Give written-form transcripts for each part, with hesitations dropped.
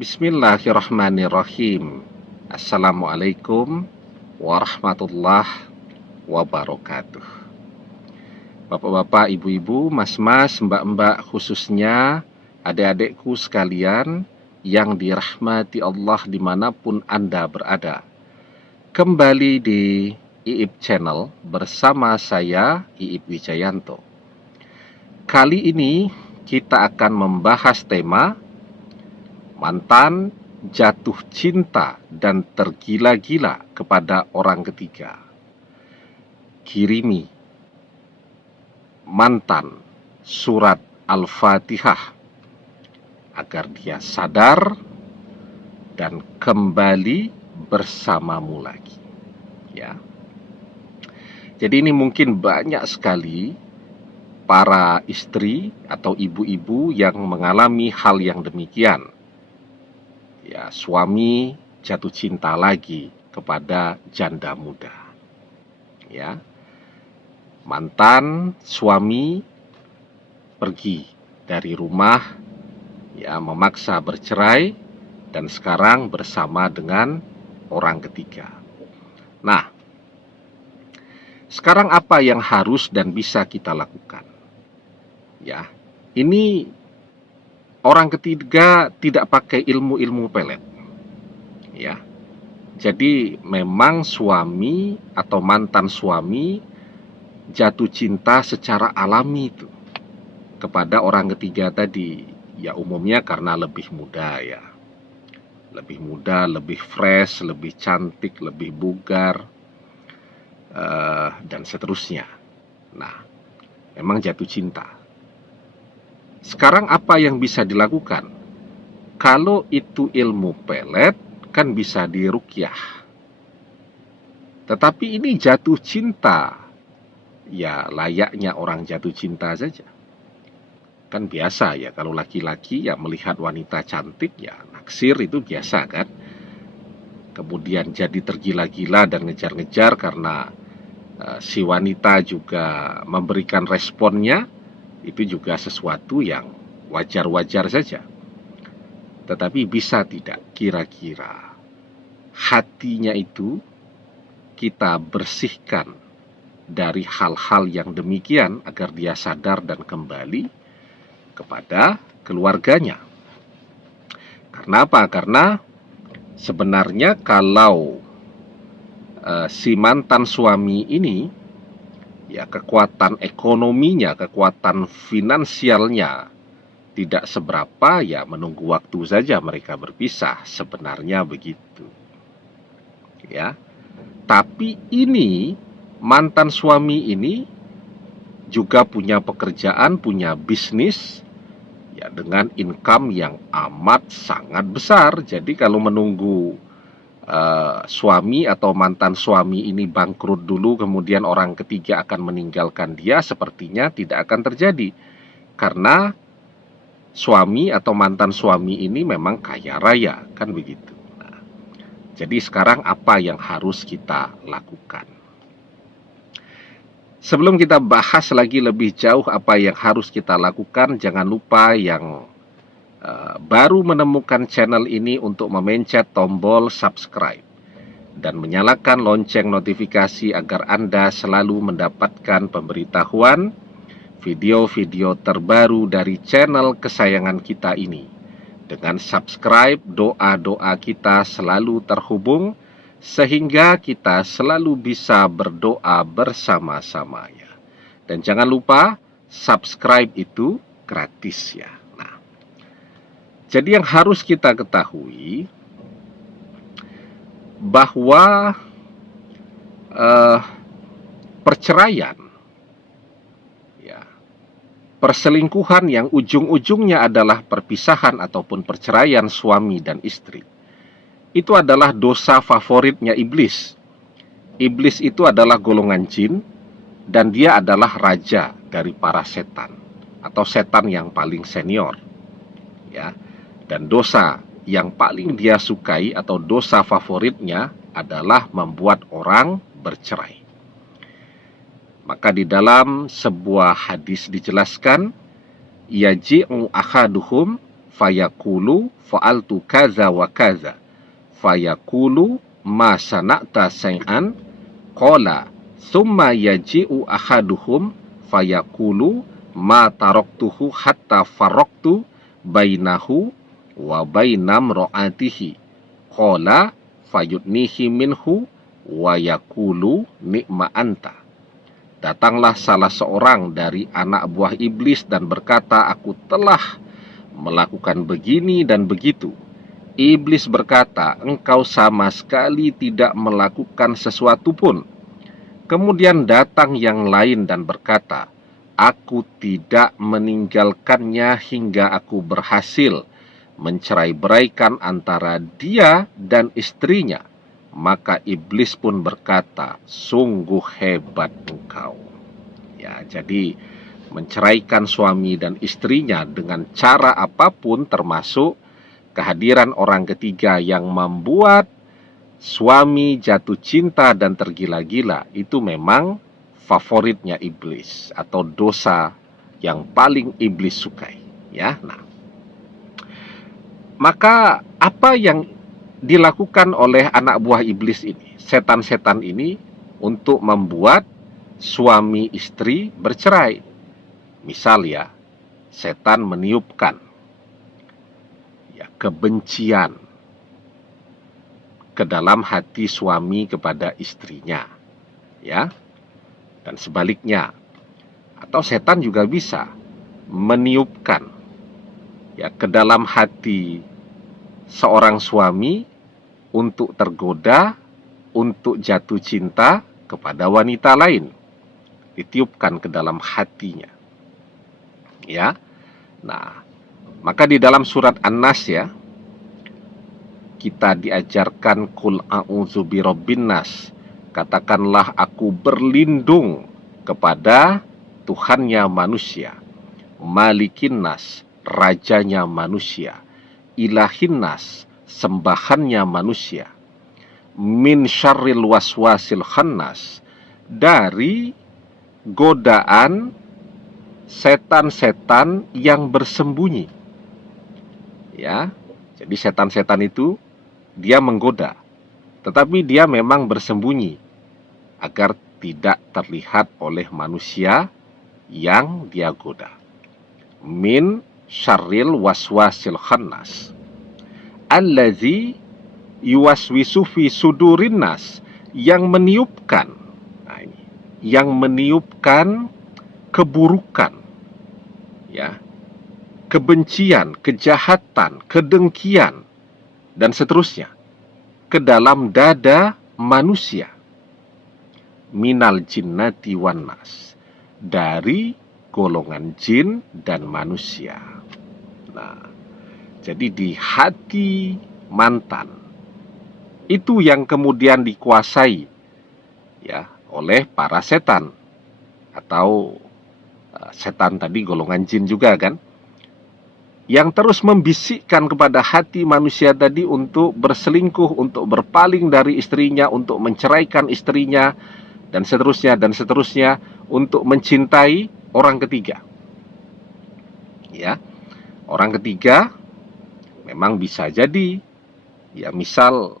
Bismillahirrahmanirrahim. Assalamualaikum warahmatullahi wabarakatuh. Bapak-bapak, ibu-ibu, mas-mas, mbak-mbak, khususnya adik-adikku sekalian yang dirahmati Allah dimanapun Anda berada. Kembali di IIP Channel bersama saya, IIP Wijayanto. Kali ini kita akan membahas tema mantan jatuh cinta dan tergila-gila kepada orang ketiga. Kirimi mantan surat Al-Fatihah agar dia sadar dan kembali bersamamu lagi. Ya. Jadi ini mungkin banyak sekali para istri atau ibu-ibu yang mengalami hal yang demikian. Ya, suami jatuh cinta lagi kepada janda muda. Ya. Mantan suami pergi dari rumah, ya, memaksa bercerai dan sekarang bersama dengan orang ketiga. Nah, sekarang apa yang harus dan bisa kita lakukan? Ya, ini orang ketiga tidak pakai ilmu-ilmu pelet. Ya. Jadi memang suami atau mantan suami jatuh cinta secara alami itu kepada orang ketiga tadi. Ya, umumnya karena lebih muda ya. Lebih muda, lebih fresh, lebih cantik, lebih bugar, dan seterusnya. Nah, memang jatuh cinta. Sekarang apa yang bisa dilakukan? Kalau itu ilmu pelet, kan bisa diruqyah. Tetapi ini jatuh cinta, ya layaknya orang jatuh cinta saja. Kan biasa ya, kalau laki-laki ya melihat wanita cantik ya naksir, itu biasa kan. Kemudian jadi tergila-gila dan ngejar-ngejar karena si wanita juga memberikan responnya, itu juga sesuatu yang wajar-wajar saja. Tetapi bisa tidak kira-kira hatinya itu kita bersihkan dari hal-hal yang demikian agar dia sadar dan kembali kepada keluarganya. Karena apa? Karena sebenarnya kalau si mantan suami ini, ya, kekuatan ekonominya, kekuatan finansialnya tidak seberapa, ya menunggu waktu saja mereka berpisah, sebenarnya begitu. Ya. Tapi ini mantan suami ini juga punya pekerjaan, punya bisnis, ya, dengan income yang amat sangat besar. Jadi kalau menunggu suami atau mantan suami ini bangkrut dulu, kemudian orang ketiga akan meninggalkan dia, sepertinya tidak akan terjadi. Karena suami atau mantan suami ini memang kaya raya, kan begitu. Nah, jadi sekarang apa yang harus kita lakukan? Sebelum kita bahas lagi lebih jauh apa yang harus kita lakukan, jangan lupa yang baru menemukan channel ini untuk memencet tombol subscribe dan menyalakan lonceng notifikasi agar Anda selalu mendapatkan pemberitahuan video-video terbaru dari channel kesayangan kita ini. Dengan subscribe, doa-doa kita selalu terhubung sehingga kita selalu bisa berdoa bersama-sama ya. Dan jangan lupa subscribe itu gratis ya. Jadi yang harus kita ketahui bahwa perceraian, ya, perselingkuhan yang ujung-ujungnya adalah perpisahan ataupun perceraian suami dan istri, itu adalah dosa favoritnya iblis. Iblis itu adalah golongan jin dan dia adalah raja dari para setan atau setan yang paling senior. Ya. Dan dosa yang paling dia sukai atau dosa favoritnya adalah membuat orang bercerai. Maka di dalam sebuah hadis dijelaskan, yaji'u ahaduhum fayaqulu fa'altu kaza wa kaza, fayaqulu ma sana'ta say'an, qala thumma yaji'u ahaduhum fayaqulu ma taraktuhu hatta faraqtu bainahu wa bainam ro'atihi, qala fayudnihi minhu wa yaqulu ni'ma anta. Datanglah salah seorang dari anak buah iblis dan berkata, aku telah melakukan begini dan begitu. Iblis berkata, engkau sama sekali tidak melakukan sesuatu pun. Kemudian datang yang lain dan berkata, aku tidak meninggalkannya hingga aku berhasil mencerai-beraikan antara dia dan istrinya. Maka iblis pun berkata, sungguh hebat engkau. Ya, jadi menceraikan suami dan istrinya dengan cara apapun, termasuk kehadiran orang ketiga yang membuat suami jatuh cinta dan tergila-gila, itu memang favoritnya iblis atau dosa yang paling iblis sukai. Ya, nah, maka apa yang dilakukan oleh anak buah iblis ini, setan-setan ini, untuk membuat suami istri bercerai? Misal ya, setan meniupkan ya kebencian ke dalam hati suami kepada istrinya, ya, dan sebaliknya. Atau setan juga bisa meniupkan ya ke dalam hati seorang suami untuk tergoda, untuk jatuh cinta kepada wanita lain, ditiupkan ke dalam hatinya. Ya. Nah, maka di dalam surat An-Nas ya, kita diajarkan kul a'udzu birabbin nas, katakanlah aku berlindung kepada Tuhannya manusia, Malikin nas, rajanya manusia, Ilahin nas, sembahannya manusia, min syarril waswasil khannas, dari godaan setan-setan yang bersembunyi. Ya, jadi setan-setan itu dia menggoda, tetapi dia memang bersembunyi agar tidak terlihat oleh manusia yang dia goda. Min syarril waswasil khannas allazi yuwaswisu fi sudurin nas, yang meniupkan, nah ini, yang meniupkan keburukan, ya, kebencian, kejahatan, kedengkian, dan seterusnya ke dalam dada manusia, minal jinnati wan nas, dari golongan jin dan manusia. Nah, jadi di hati mantan itu yang kemudian dikuasai ya oleh para setan, atau setan tadi golongan jin juga kan, yang terus membisikkan kepada hati manusia tadi untuk berselingkuh, untuk berpaling dari istrinya, untuk menceraikan istrinya, dan seterusnya, untuk mencintai orang ketiga. Ya, orang ketiga memang bisa jadi, ya misal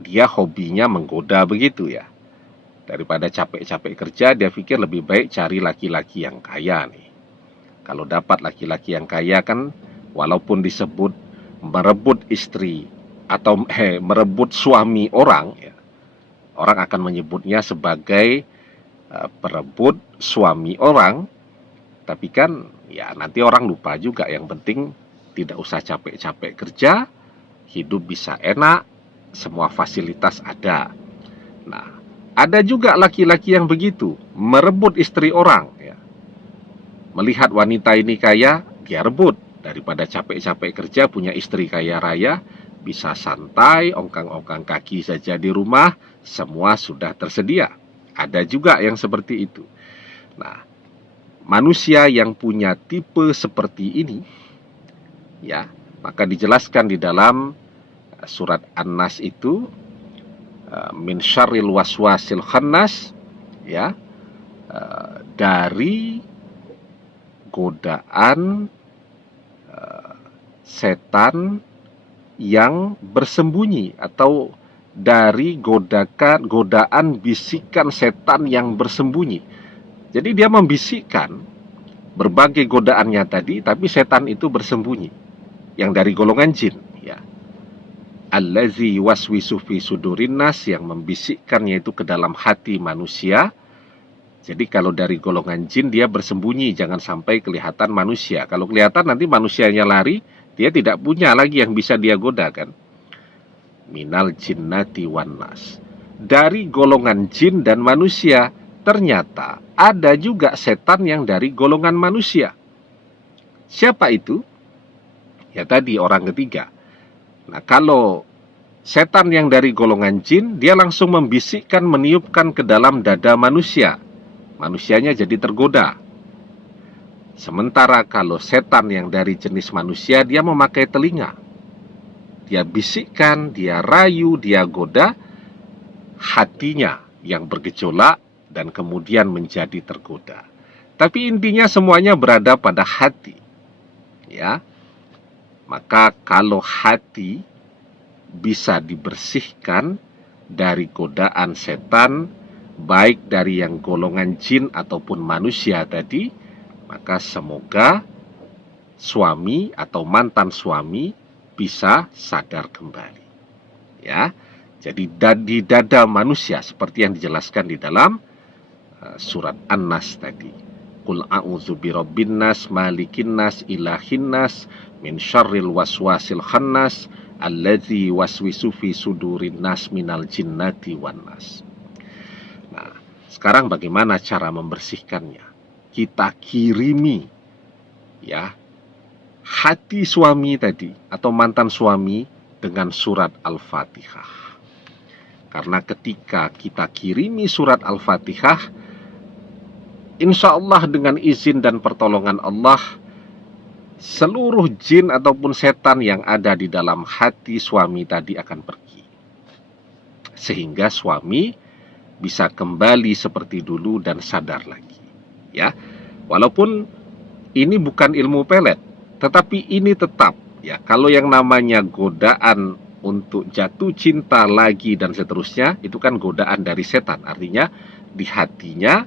dia hobinya menggoda begitu ya. Daripada capek-capek kerja, dia pikir lebih baik cari laki-laki yang kaya nih. Kalau dapat laki-laki yang kaya kan, walaupun disebut merebut istri atau merebut suami orang, ya, orang akan menyebutnya sebagai perebut suami orang, tapi kan ya nanti orang lupa juga. Yang penting tidak usah capek-capek kerja, hidup bisa enak, semua fasilitas ada. Nah, ada juga laki-laki yang begitu, merebut istri orang, ya. Melihat wanita ini kaya, dia rebut. Daripada capek-capek kerja, punya istri kaya raya, bisa santai, ongkang-ongkang kaki saja di rumah, semua sudah tersedia. Ada juga yang seperti itu. Nah, manusia yang punya tipe seperti ini, ya, maka dijelaskan di dalam surat An-Nas itu, min syarril waswasil khannas, ya, dari godaan setan yang bersembunyi atau dari godaan bisikan setan yang bersembunyi. Jadi dia membisikkan berbagai godaannya tadi, tapi setan itu bersembunyi, yang dari golongan jin, ya. Allazi waswisu fi sudurin nas, yang membisikkannya itu ke dalam hati manusia. Jadi kalau dari golongan jin dia bersembunyi, jangan sampai kelihatan manusia. Kalau kelihatan nanti manusianya lari, dia tidak punya lagi yang bisa dia godakan. Minal jinnati wan nas. Dari golongan jin dan manusia, ternyata ada juga setan yang dari golongan manusia. Siapa itu? Ya tadi orang ketiga. Nah, kalau setan yang dari golongan jin, dia langsung membisikkan, meniupkan ke dalam dada manusia. Manusianya jadi tergoda. Sementara kalau setan yang dari jenis manusia, dia memakai telinga. Dia bisikkan, dia rayu, dia goda hatinya yang bergejolak dan kemudian menjadi tergoda. Tapi intinya semuanya berada pada hati. Ya. Maka kalau hati bisa dibersihkan dari godaan setan, baik dari yang golongan jin ataupun manusia tadi, maka semoga suami atau mantan suami bisa sadar kembali. Ya. Jadi di dada manusia seperti yang dijelaskan di dalam surat An-Nas tadi. Qul a'udzu birabbin nas, malikin nas, ilahin nas, min syarril waswasil khannas, allazi waswisu fi sudurin nas minal jinnati wan nas. Nah, sekarang bagaimana cara membersihkannya? Kita kirimi ya hati suami tadi atau mantan suami dengan surat Al-Fatihah. Karena ketika kita kirimi surat Al-Fatihah, insya Allah dengan izin dan pertolongan Allah, seluruh jin ataupun setan yang ada di dalam hati suami tadi akan pergi. Sehingga suami bisa kembali seperti dulu dan sadar lagi. Ya, walaupun ini bukan ilmu pelet, tetapi ini tetap ya, kalau yang namanya godaan untuk jatuh cinta lagi dan seterusnya, itu kan godaan dari setan. Artinya di hatinya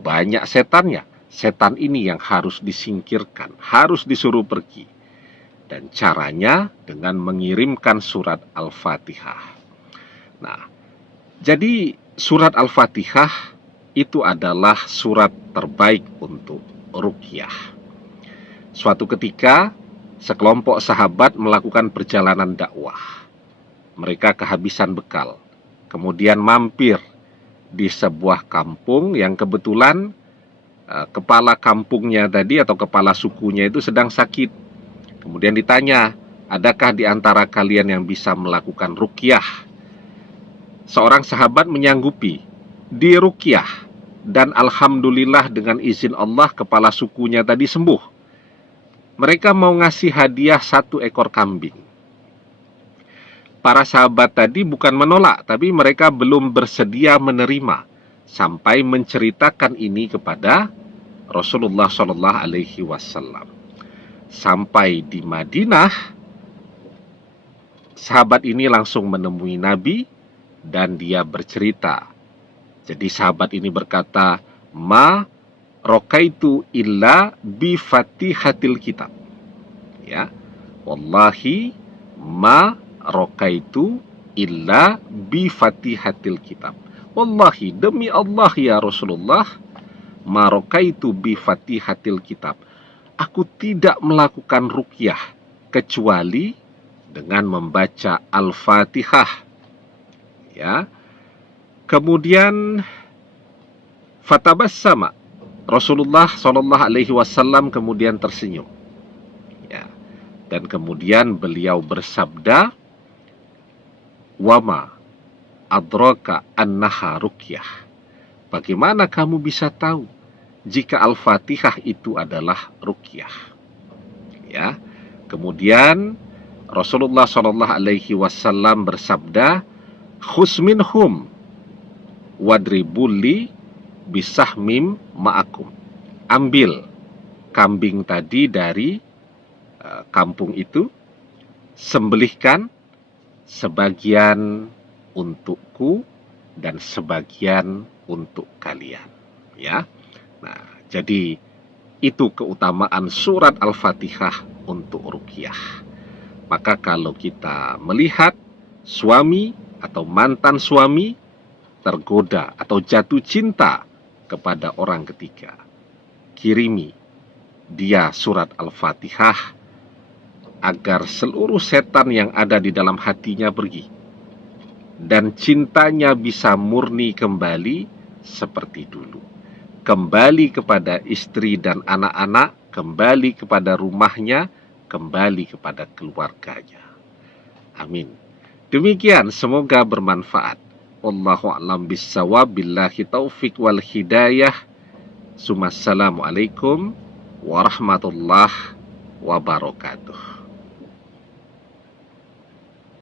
banyak setannya. Setan ini yang harus disingkirkan, harus disuruh pergi. Dan caranya dengan mengirimkan surat Al-Fatihah. Nah, jadi surat Al-Fatihah itu adalah surat terbaik untuk ruqyah. Suatu ketika sekelompok sahabat melakukan perjalanan dakwah. Mereka kehabisan bekal. Kemudian mampir di sebuah kampung yang kebetulan kepala kampungnya tadi atau kepala sukunya itu sedang sakit. Kemudian ditanya, adakah di antara kalian yang bisa melakukan ruqyah? Seorang sahabat menyanggupi diruqyah, dan alhamdulillah dengan izin Allah kepala sukunya tadi sembuh. Mereka mau ngasih hadiah 1 ekor kambing. Para sahabat tadi bukan menolak, tapi mereka belum bersedia menerima sampai menceritakan ini kepada Rasulullah Shallallahu Alaihi Wasallam. Sampai di Madinah, sahabat ini langsung menemui Nabi dan dia bercerita. Jadi sahabat ini berkata, ma rokaitu illa bi fatihatil kitab. Ya, wallahi ma rokaitu illa bi fatihatil kitab. Wallahi, demi Allah ya Rasulullah, ma rokaitu bi fatihatil kitab. Aku tidak melakukan ruqyah kecuali dengan membaca Al-Fatihah. Ya. Kemudian fatabassama, Rasulullah Shallallahu Alaihi Wasallam kemudian tersenyum. Ya. Dan kemudian beliau bersabda, wama adraka annaha ruqyah. Bagaimana kamu bisa tahu jika Al-Fatihah itu adalah ruqyah? Ya. Kemudian Rasulullah Shallallahu Alaihi Wasallam bersabda, khus minhum wadribuli bisahmim ma'akum. Ambil kambing tadi dari kampung itu, sembelihkan sebagian untukku dan sebagian untuk kalian, ya. Nah, jadi itu keutamaan surat Al-Fatihah untuk ruqyah. Maka kalau kita melihat suami atau mantan suami tergoda atau jatuh cinta kepada orang ketiga, kirimi dia surat Al-Fatihah agar seluruh setan yang ada di dalam hatinya pergi dan cintanya bisa murni kembali seperti dulu, kembali kepada istri dan anak-anak, kembali kepada rumahnya, kembali kepada keluarganya. Amin. Demikian, semoga bermanfaat. Wallahu a'lam bissawab, billahi taufik wal hidayah. Assalamualaikum warahmatullahi wabarakatuh.